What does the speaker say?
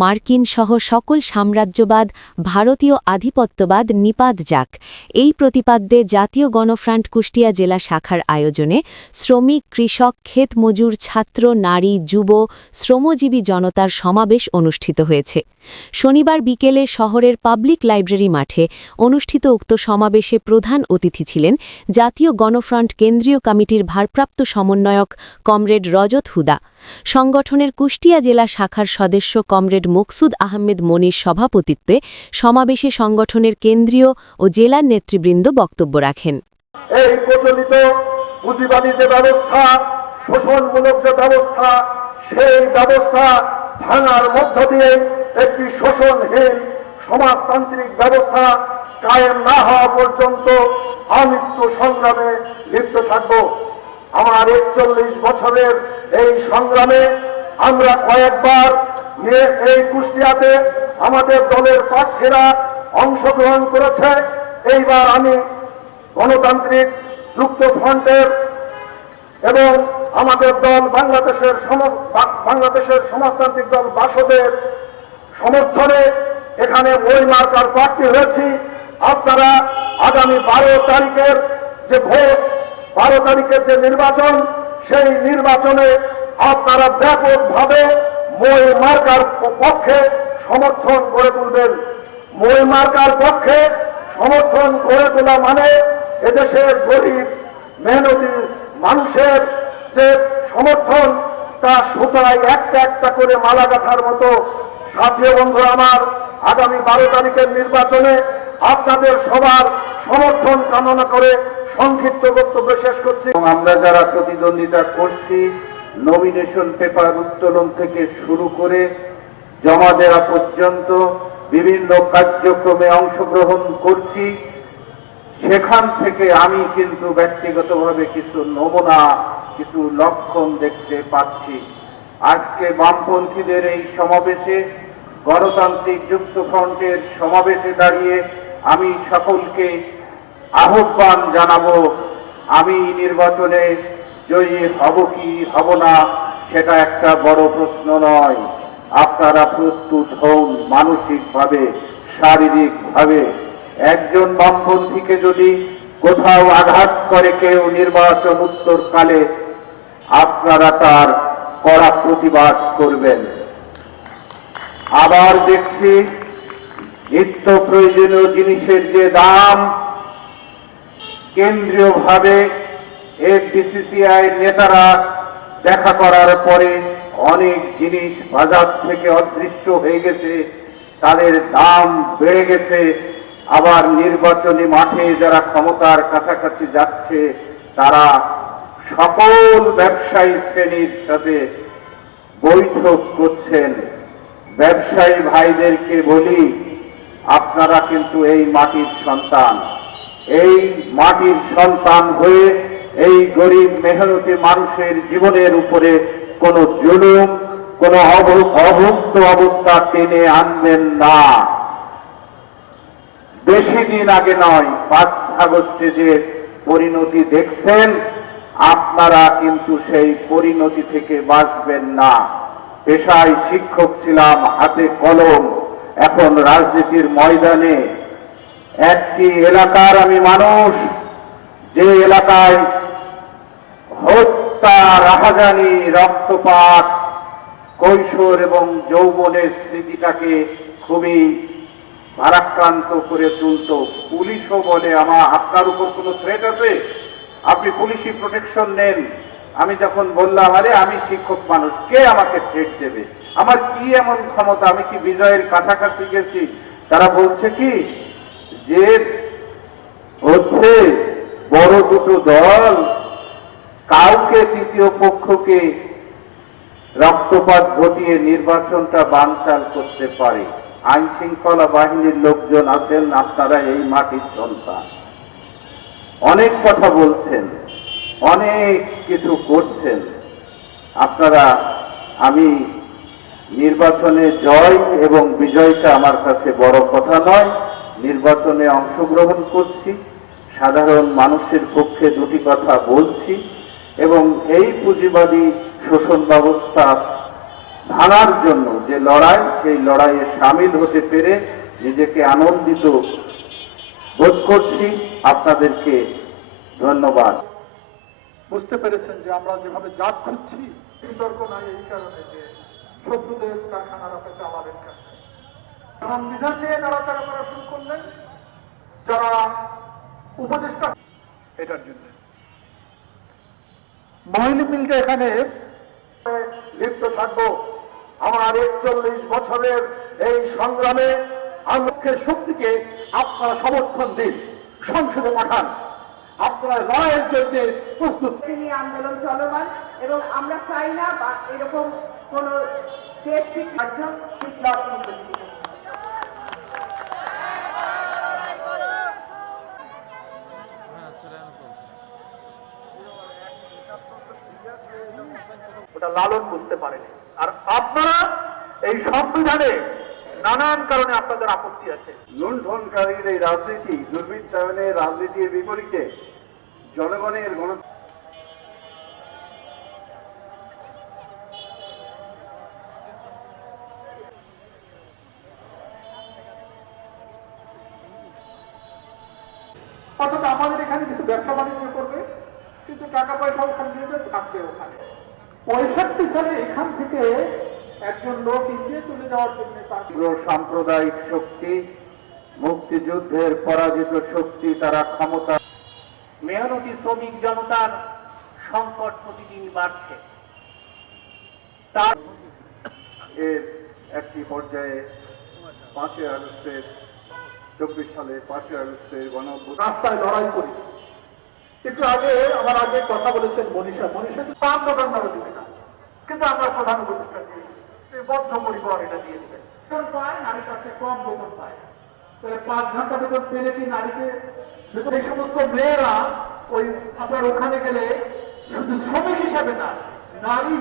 মার্কিন সহ সকল সাম্রাজ্যবাদ ভারতীয় আধিপত্যবাদ নিপাত যাক, এই প্রতিপাদ্যে জাতীয় গণফ্রন্ট কুষ্টিয়া জেলা শাখার আয়োজনে শ্রমিক, কৃষক, ক্ষেত মজুর, ছাত্র, নারী, যুব, শ্রমজীবী জনতার সমাবেশ অনুষ্ঠিত হয়েছে। শনিবার বিকেলে শহরের পাবলিক লাইব্রেরি মাঠে অনুষ্ঠিত উক্ত সমাবেশে প্রধান অতিথি ছিলেন জাতীয় গণফ্রন্ট কেন্দ্রীয় কমিটির ভারপ্রাপ্ত সমন্বয়ক কমরেড রজত হুদা। সংগঠনের কুষ্টিয়া জেলা শাখার সদস্য কমরেড মকসুদ আহমেদ মনির সভাপতিত্বে সমাবেশে সংগঠনের কেন্দ্রীয় ও জেলার নেতৃবৃন্দ বক্তব্য রাখেন। এই প্রচলিত পুঁজিবাদী যে ব্যবস্থা, শোষণমূলক যে ব্যবস্থা, সেই ব্যবস্থা ভাঙার মধ্য দিয়ে একটি শোষণহীন সমাজতান্ত্রিক ব্যবস্থা কায়েম না হওয়া পর্যন্ত আমৃত্যু সংগ্রামে লিপ্ত থাকব। আমার ৪১ বছরের এই সংগ্রামে আমরা কয়েকবার এই কুষ্টিয়াতে আমাদের দলের প্রার্থীরা অংশগ্রহণ করেছে। এইবার আমি গণতান্ত্রিক যুক্ত ফ্রন্টের এবং আমাদের দল বাংলাদেশের সমাজতান্ত্রিক দল বাসদের সমর্থনে এখানে ওই মার্কার প্রার্থী হয়েছি। আপনারা আগামী ১২ তারিখের যে ভোট, ১২ তারিখের যে নির্বাচন, সেই নির্বাচনে আপনারা ব্যাপকভাবে মই মার্কার পক্ষে সমর্থন গড়ে তুলবেন। মই মার্কার পক্ষে সমর্থন গড়ে তোলা মানে এদেশের গরিব মেহনতি মানুষের যে সমর্থন, তা সুতায় একটা একটা করে মালা গাঁথার মতো। সাথী বন্ধুরা আমার, আগামী ১২ তারিখের নির্বাচনে আপনাদের সবার সমর্থন কামনা করে সংক্ষিপ্ত বক্তব্য শেষ করছি। আমরা যারা প্রতিদ্বন্দ্বিতা করছি, নমিনেশন পেপার উত্তোলন থেকে শুরু করে জমা দেওয়া পর্যন্ত বিভিন্ন কার্যক্রমে অংশগ্রহণ করছি, সেখান থেকে আমি কিন্তু ব্যক্তিগতভাবে কিছু নমুনা, কিছু লক্ষণ দেখতে পাচ্ছি। আজকে বামপন্থীদের এই সমাবেশে, গণতান্ত্রিক যুক্ত ফ্রন্টের সমাবেশে দাঁড়িয়ে আমি সকলকে আহ্বান জানাবো, আমি নির্বাচনে জয়ী হব কি হব না সেটা একটা বড় প্রশ্ন নয়। আপনারা প্রস্তুত হন মানসিকভাবে, শারীরিকভাবে। একজন বামপন্থীকে যদি কোথাও আঘাত করে কেউ নির্বাচন উত্তরকালে, আপনারা তার কড়া প্রতিবাদ করবেন। আবার দেখছি নিত্য প্রয়োজনীয় জিনিসের যে দাম, কেন্দ্রীয়ভাবে এফবিসিসিআই নেতারা দেখা করার পরে অনেক জিনিস বাজার থেকে অদৃশ্য হয়ে গেছে, তাদের দাম বেড়ে গেছে। আবার নির্বাচনী মাঠে যারা ক্ষমতার কাছাকাছি যাচ্ছে, তারা সকল ব্যবসায়ী শ্রেণীর সাথে বৈঠক করছেন। ব্যবসায়ী ভাইদেরকে বলি, আপনারা কিন্তু এই মাটির সন্তান। এই মাটির সন্তান হয়ে এই গরিব মেহনতি মানুষের জীবনের উপরে কোন জুলুম, কোন অভুক্ত অবস্থা টেনে আনবেন না। বেশি দিন আগে নয়, ৫ আগস্টে যে পরিণতি দেখছেন, আপনারা কিন্তু সেই পরিণতি থেকে বাঁচবেন না। পেশায় শিক্ষক ছিলাম, হাতে কলম, এখন রাজনীতির ময়দানে। একটি এলাকার আমি মানুষ, যে এলাকায় হত্যা, রাহাজানি, রক্তপাত কৈশোর এবং যৌবনের স্মৃতিটাকে খুবই ভারাক্রান্ত করে তুলত। পুলিশও বলে, আপনার উপর কোনো থ্রেট আছে, আপনি পুলিশি প্রোটেকশন নেন। আমি যখন বললাম, আরে আমি শিক্ষক মানুষ, কে আমাকে থ্রেট দেবে, আমার কি এমন ক্ষমতা, আমি কি বিজয়ের কাছাকাছি গেছি? তারা বলছে কি যে হচ্ছে বড় দুটো দল কাউকে, তৃতীয় পক্ষকে রক্তপাত ঘটিয়ে নির্বাচনটা বানচাল করতে পারে। আইন শৃঙ্খলা বাহিনীর লোকজন আছেন, আপনারা এই মাটির সন্তান। অনেক কথা বলছেন, অনেক কিছু করছেন আপনারা। আমি নির্বাচনে জয় এবং বিজয়টা আমার কাছে বড় কথা নয়। নির্বাচনে অংশগ্রহণ করছি, সাধারণ মানুষের পক্ষে দুটি কথা বলছি এবং এই পুঁজিবাদী শোষণ ব্যবস্থা ভাঙার জন্য যে লড়াই, সেই লড়াইয়ে সামিল হতে পেরে নিজেকে আনন্দিত বোধ করছি। আপনাদেরকে ধন্যবাদ। বুঝতে পেরেছেন যে আমরা যেভাবে জাত খুঁজছি, বিতর্ক নাই এই কারণে যে শত্রুদের কারখানার আপনি চালাবেন কেন। সংবিধান নিয়ে নাড়াচাড়া করা শুরু করলেন যারা উপদেষ্টা, এটার জন্য মহিলা মিলকে এখানে লিপ্ত থাকবো। আমার 41 বছরের এই সংগ্রামে আলোকের শক্তিকে আপনারা সমর্থন দিন, সংসদে পাঠান। আপনারা লড়াইয়ের জন্য প্রস্তুত। নিয়ে আন্দোলন চলমান এবং আমরা চাই না বা এরকম কোন দেশ বিপ্লব ওটা লালন বুঝতে পারেনি। আর আপনারা এই সংবিধানে নানান কারণে আপনাদের আপত্তি আছে। লুণ্ঠনকারীর এই রাজনীতি, দুর্বৃত্তায়নের রাজনীতির বিপরীতে জনগণের অর্থাৎ আমাদের এখানে কিছু ব্যবসা বাণিজ্য করবে, কিন্তু টাকা পয়সা ওখান থেকে থাকবে ওখানে। 65 সালে এখান থেকে একজন লোক ইন্ডিয়া চলে যাওয়ার জন্য সাম্প্রদায়িক শক্তি, মুক্তিযুদ্ধের পরাজিত শক্তি, তারা ক্ষমতা। মেহনতি শ্রমিক জনতার সংকট প্রতিদিন বাড়ছে। তার এর একটি পর্যায়ে 5ই আগস্টের 24 সালে 5ই আগস্টের রাস্তায় লড়াই করি। একটু আগে আমার আগে কথা বলেছেন মনীষা তো 5 নভেম্বর দিবে না, কিন্তু আমরা প্রধান উপদেষ্টা দিয়ে বদ্ধ পরিবার এটা দিয়ে দেবেন। বেতন পায়, নারীর কাছে কম বেতন পায়। তাহলে 5 ঘন্টা বেতন পেলে কি নারীকে, এই সমস্ত মেয়েরা ওই আপনার ওখানে গেলে শুধু শ্রমিক হিসাবে না, নারী